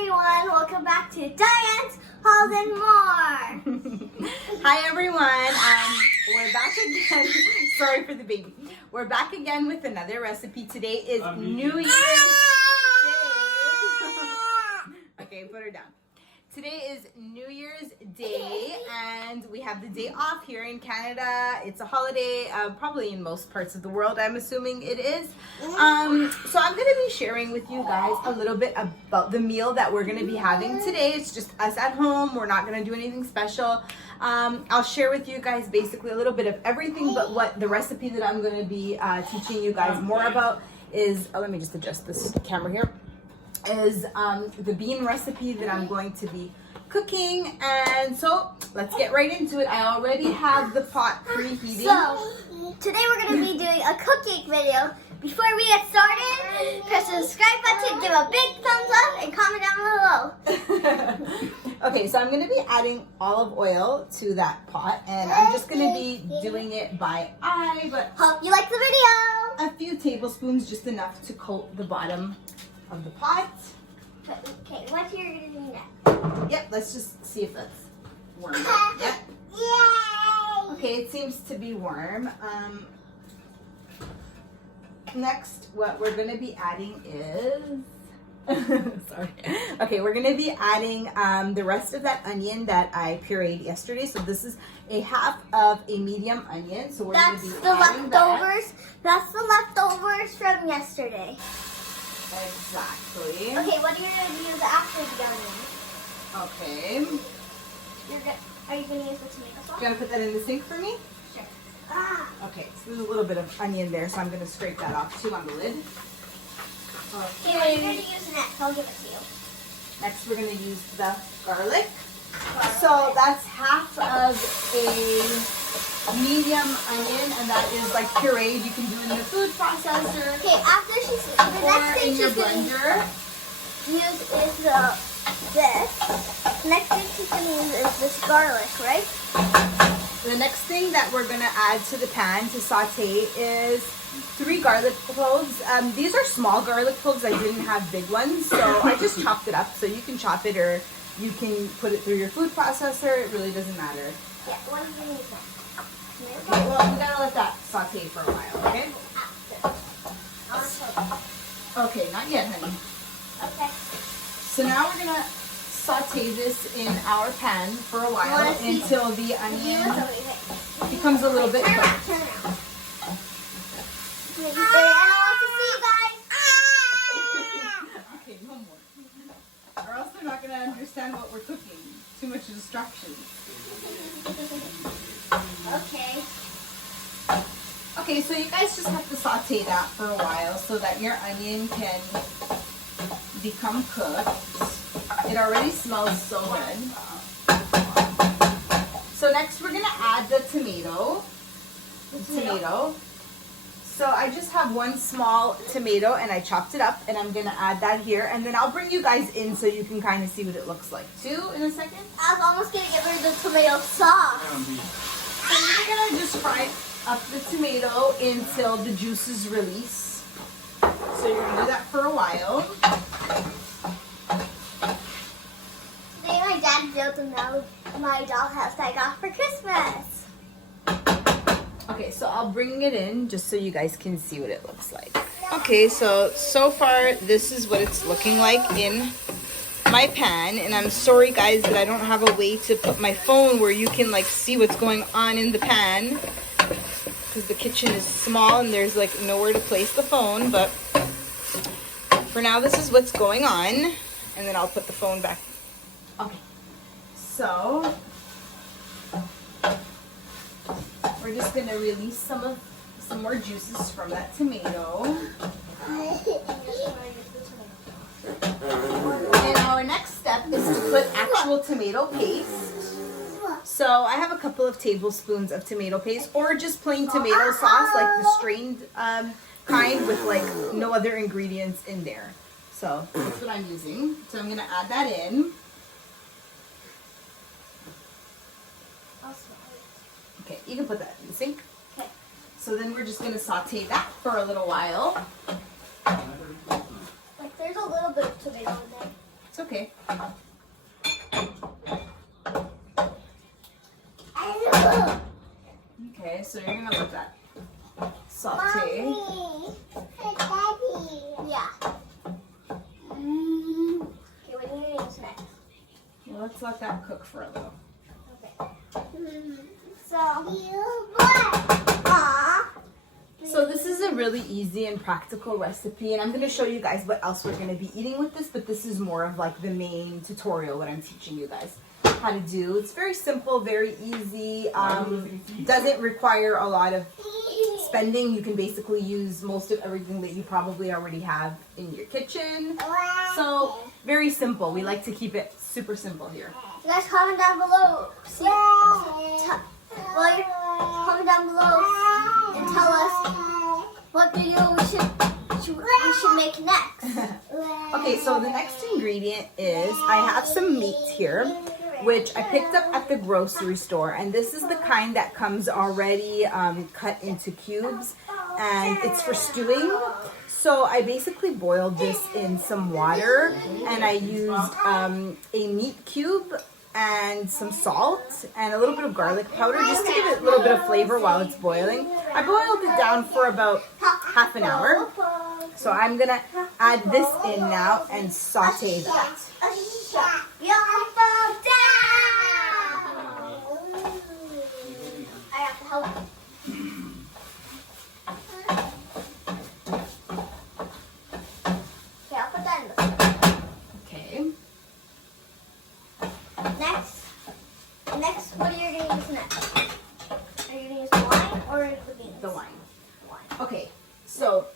everyone, welcome back to Diane's Halls and More. Hi everyone, we're back again. Sorry for the baby. We're back again with another recipe. Today is New Year's Day. Okay, put her down. Today is New Year's Day and we have the day off here in Canada. It's a holiday, probably in most parts of the world, I'm assuming it is. So I'm going to be sharing with you guys a little bit about the meal that we're going to be having today. It's just us at home. We're not going to do anything special. I'll share with you guys basically a little bit of everything, but what the recipe that I'm going to be teaching you guys more about is, let me just adjust this camera here, is the bean recipe that I'm going to be cooking. And so let's get right into it. I already have the pot preheating. So today we're going to be doing a cooking video. Before we get started, press the subscribe button, give a big thumbs up, and comment down below. Okay, so I'm going to be adding olive oil to that pot, and I'm just going to be doing it by eye, but hope you like the video. a few tablespoons, just enough to coat the bottom of the pot. Okay, what you're going to do next? Yep, let's just see if that's warm. Yep. Yay! Okay, it seems to be warm. Next, what we're going to be adding is... Sorry. Okay, we're going to be adding the rest of that onion that I pureed yesterday. So this is a half of a medium onion. So we're going to be adding leftovers. That's the leftovers from yesterday. Exactly. Okay, what are you going to use after the onion? Okay. Are you going to use the tomato sauce? You going to put that in the sink for me? Sure. Okay, so there's a little bit of onion there, so I'm going to scrape that off too on the lid. Okay, what are you going to use next? I'll give it to you. Next, we're going to use the garlic. So that's half of a medium onion, and that is like pureed. You can do it in the food processor. Okay, after she's the next thing in your she's going to blender. use is this. The next thing she's going to use is this garlic, right? The next thing that we're going to add to the pan to saute is 3 garlic cloves. These are small garlic cloves. I didn't have big ones, so I just chopped it up. So you can chop it or you can put it through your food processor. It really doesn't matter. Yeah, what are you going to use next? Okay, well, we got to let that saute for a while, okay? Okay, not yet, honey. Okay. So now we're going to saute this in our pan for a while until the onion becomes a little bit Turn cooked. around. I don't want to see you guys. Okay, no more. Or else they're not going to understand what we're cooking. Too much distraction. Okay. Okay, so you guys just have to saute that for a while so that your onion can become cooked. It already smells so good. So next we're going to add the tomato. So I just have one small tomato and I chopped it up and I'm going to add that here. And then I'll bring you guys in so you can kind of see what it looks like too in a second. I was almost going to get rid of the tomato sauce. So we're going to just fry up the tomato until the juices release. So you're going to do that for a while. Today my dad built my dollhouse that I got for Christmas. Okay, so I'll bring it in just so you guys can see what it looks like. Okay, so far this is what it's looking like in my pan. And I'm sorry guys that I don't have a way to put my phone where you can like see what's going on in the pan. Because the kitchen is small and there's like nowhere to place the phone. But for now this is what's going on. And then I'll put the phone back. Okay, so we're just gonna release some more juices from that tomato. And our next step is to put actual tomato paste. So I have a couple of tablespoons of tomato paste, or just plain tomato sauce, like the strained kind with like no other ingredients in there. So that's what I'm using. So I'm gonna add that in. Okay, you can put that in the sink. Okay. So then we're just going to saute that for a little while. Like there's a little bit of tomato in there. It's okay. Okay, so you're gonna let that saute. Yeah. Okay, what are you gonna use next? Well, let's let that cook for a little. So this is a really easy and practical recipe, and I'm going to show you guys what else we're going to be eating with this, but this is more of like the main tutorial, what I'm teaching you guys how to do. It's very simple, very easy, doesn't require a lot of spending. You can basically use most of everything that you probably already have in your kitchen. So very simple. We like to keep it super simple here. You guys comment down below. Comment down below and tell us what video we should make next. Okay, so the next ingredient is I have some meat here, which I picked up at the grocery store, and this is the kind that comes already cut into cubes, and it's for stewing. So I basically boiled this in some water, and I used a meat cube and some salt and a little bit of garlic powder just to give it a little bit of flavor while it's boiling. I boiled it down for about half an hour. So I'm gonna add this in now and saute that. I have to help. Okay, I'll put that in the Okay. Next, what are you gonna use next? Are you gonna use the wine or the beans? The wine. Okay, so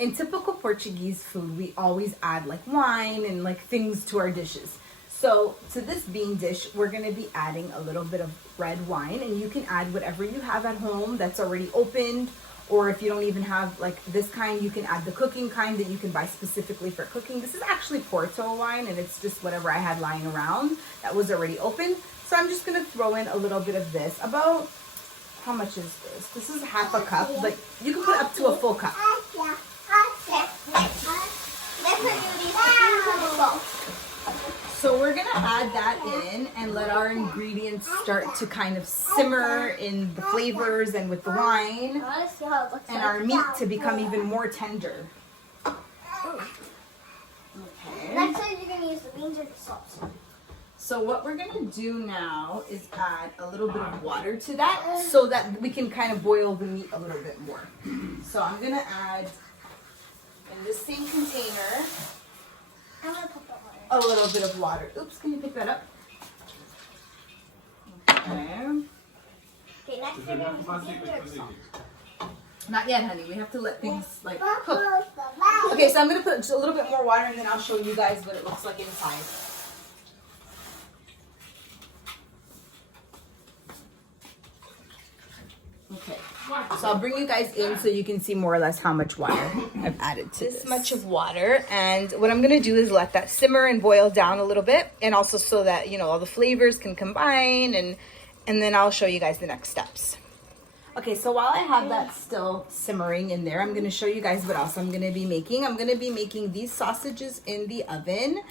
in typical Portuguese food, we always add like wine and like things to our dishes. So to this bean dish, we're gonna be adding a little bit of red wine, and you can add whatever you have at home that's already opened, or if you don't even have like this kind, you can add the cooking kind that you can buy specifically for cooking. This is actually Porto wine, and it's just whatever I had lying around that was already open. So I'm just gonna throw in a little bit of this. About, how much is this? This is half a cup, but you can put up to a full cup. So we're gonna add that in and let our ingredients start to kind of simmer in the flavors and with the wine, and our meat to become even more tender. Okay. Next time you're gonna use the beans or the salt. So what we're gonna do now is add a little bit of water to that so that we can kind of boil the meat a little bit more. So I'm gonna add in this same container I'm gonna put the water. a little bit of water. Oops, can you pick that up? Okay. Okay, next you're gonna use the beans or the salt. Not yet, honey. We have to let things like cook. Okay, so I'm gonna put just a little bit more water, and then I'll show you guys what it looks like inside. Okay, so I'll bring you guys in so you can see more or less how much water I've added to this. Much of water, and what I'm gonna do is let that simmer and boil down a little bit, and also so that, you know, all the flavors can combine, and then I'll show you guys the next steps. Okay, so while I have that still simmering in there, I'm gonna show you guys what else I'm gonna be making. I'm gonna be making these sausages in the oven.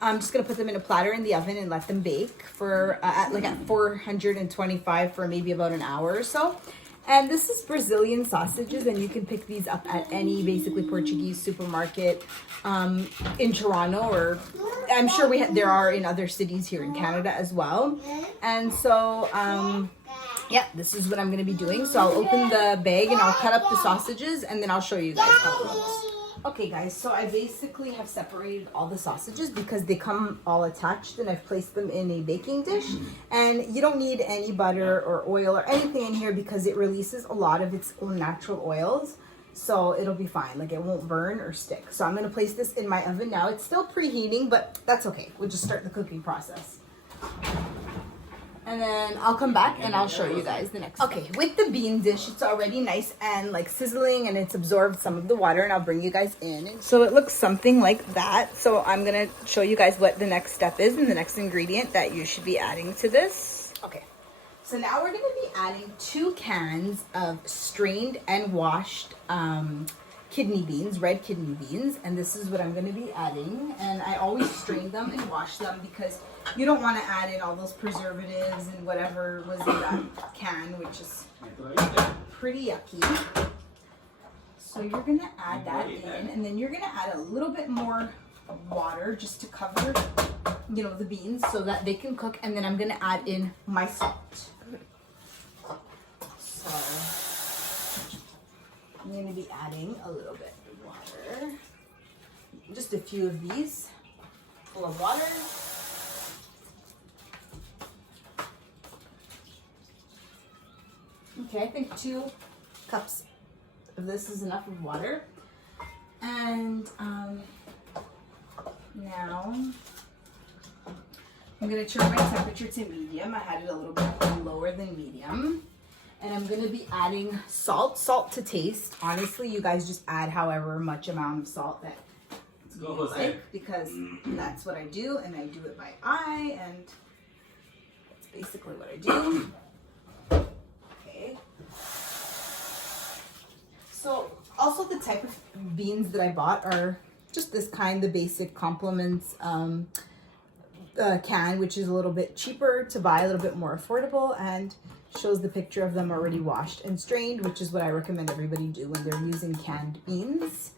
I'm just gonna put them in a platter in the oven and let them bake for at 425 for maybe about an hour or so. And this is Brazilian sausages, and you can pick these up at any basically Portuguese supermarket in Toronto, or I'm sure there are in other cities here in Canada as well. And so, yeah, this is what I'm gonna be doing. So I'll open the bag and I'll cut up the sausages, and then I'll show you guys how it looks. Okay guys, so I basically have separated all the sausages because they come all attached, and I've placed them in a baking dish. And you don't need any butter or oil or anything in here because it releases a lot of its own natural oils. So it'll be fine, like it won't burn or stick. So I'm gonna place this in my oven now. It's still preheating, but that's okay. We'll just start the cooking process. And then I'll come back and I'll show you guys the next step. Okay, with the bean dish, it's already nice and like sizzling, and it's absorbed some of the water, and I'll bring you guys in. So it looks something like that. So I'm gonna show you guys what the next step is and the next ingredient that you should be adding to this. Okay, so now we're gonna be adding 2 cans of strained and washed kidney beans, red kidney beans, and this is what I'm going to be adding. And I always strain them and wash them because you don't want to add in all those preservatives and whatever was in that can, which is pretty yucky. So you're going to add that in, and then you're going to add a little bit more water just to cover, you know, the beans so that they can cook. And then I'm going to add in my salt. So I'm going to be adding a little bit of water, just a few of these full of water. Okay, I think 2 cups of this is enough of water. And now I'm going to turn my temperature to medium. I had it a little bit lower than medium. And I'm going to be adding salt to taste. Honestly, you guys just add however much amount of salt that you like, because that's what I do, and I do it by eye, and that's basically what I do. Okay. So also the type of beans that I bought are just this kind, the basic Compliments can, which is a little bit cheaper to buy, a little bit more affordable, and shows the picture of them already washed and strained, which is what I recommend everybody do when they're using canned beans.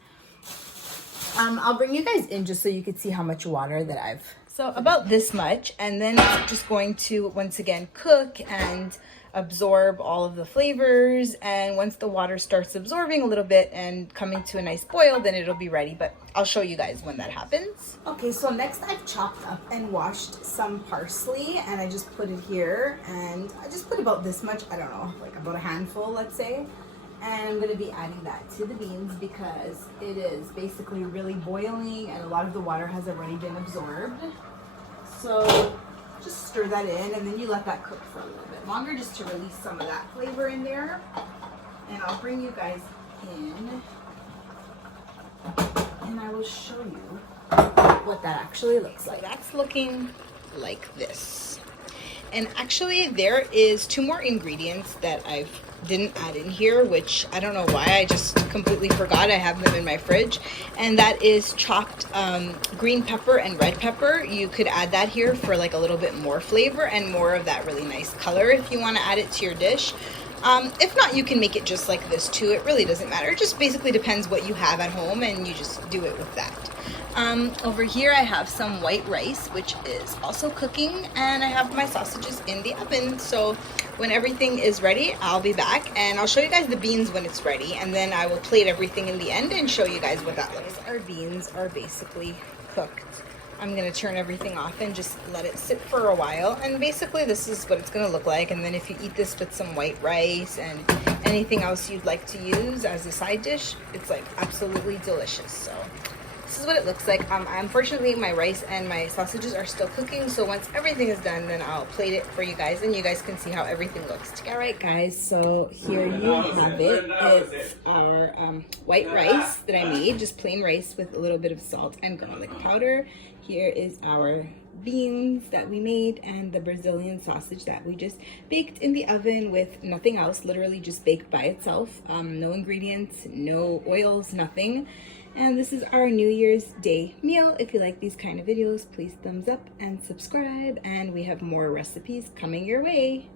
I'll bring you guys in just so you can see how much water that I've... So about this much, and then I'm just going to once again cook and absorb all of the flavors, and once the water starts absorbing a little bit and coming to a nice boil, then it'll be ready, but I'll show you guys when that happens. Okay, so next I've chopped up and washed some parsley, and I just put it here, and I just put about this much, I don't know, like about a handful, let's say, and I'm going to be adding that to the beans because it is basically really boiling and a lot of the water has already been absorbed. So just stir that in, and then you let that cook for a little bit longer just to release some of that flavor in there. And I'll bring you guys in and I will show you what that actually looks like. So that's looking like this. And actually there is 2 more ingredients that I didn't add in here, which I don't know why, I just completely forgot. I have them in my fridge, and that is chopped green pepper and red pepper. You could add that here for like a little bit more flavor and more of that really nice color if you want to add it to your dish. If not, you can make it just like this too. It really doesn't matter. It just basically depends what you have at home, and you just do it with that. Over here I have some white rice, which is also cooking, and I have my sausages in the oven. So when everything is ready, I'll be back and I'll show you guys the beans when it's ready, and then I will plate everything in the end and show you guys what that looks like. Our beans are basically cooked. I'm going to turn everything off and just let it sit for a while, and basically this is what it's going to look like. And then if you eat this with some white rice and anything else you'd like to use as a side dish, it's like absolutely delicious. So this is what it looks like. Unfortunately, my rice and my sausages are still cooking, so once everything is done, then I'll plate it for you guys, and you guys can see how everything looks together. All right, guys, so here you have it. It's our white rice that I made, just plain rice with a little bit of salt and garlic powder. Here is our beans that we made, and the Brazilian sausage that we just baked in the oven with nothing else, literally just baked by itself. No ingredients, no oils, nothing. And this is our New Year's Day meal. If you like these kind of videos, please thumbs up and subscribe, and we have more recipes coming your way.